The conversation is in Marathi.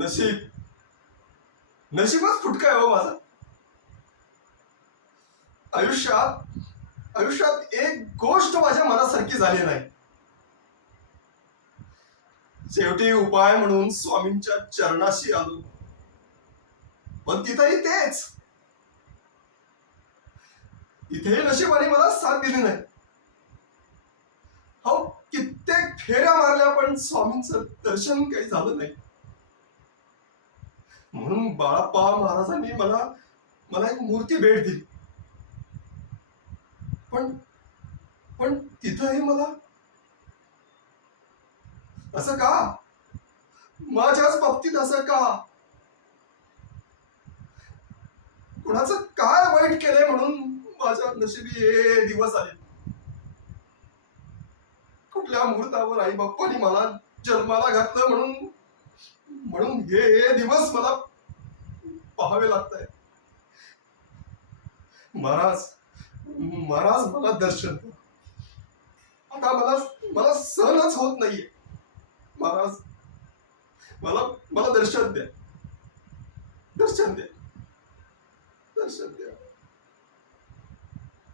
नशीब नशीबच फुटका आहे हो माझं. आयुष्यात एक गोष्ट माझ्या मनासारखी झाली नाही. शेवटी उपाय म्हणून स्वामींच्या चरणाशी आलो, पण तिथेही तेच. इथेही नशिबाने मला साथ दिली नाही. हो, कित्येक फेऱ्या मारल्या पण स्वामींचं दर्शन काही झालं नाही. म्हणून बाळाप्पा महाराजांनी मला एक मूर्ती भेट दिली. पण तिथंही मला असं का? माझ्याच बाबतीत असं का? कुणाचं काय वाईट केलंय म्हणून माझ्या नशिबी हे दिवस आले? कुठल्या मुहूर्तावर आई बाप्पांनी मला जन्माला घातलं म्हणून हे दिवस मला पाहावे लागतंय. महाराज महाराज मला दर्शन द्या. आता मला सहनच होत नाहीये. महाराज मला दर्शन द्या. दर्शन द्या. दर्शन द्या.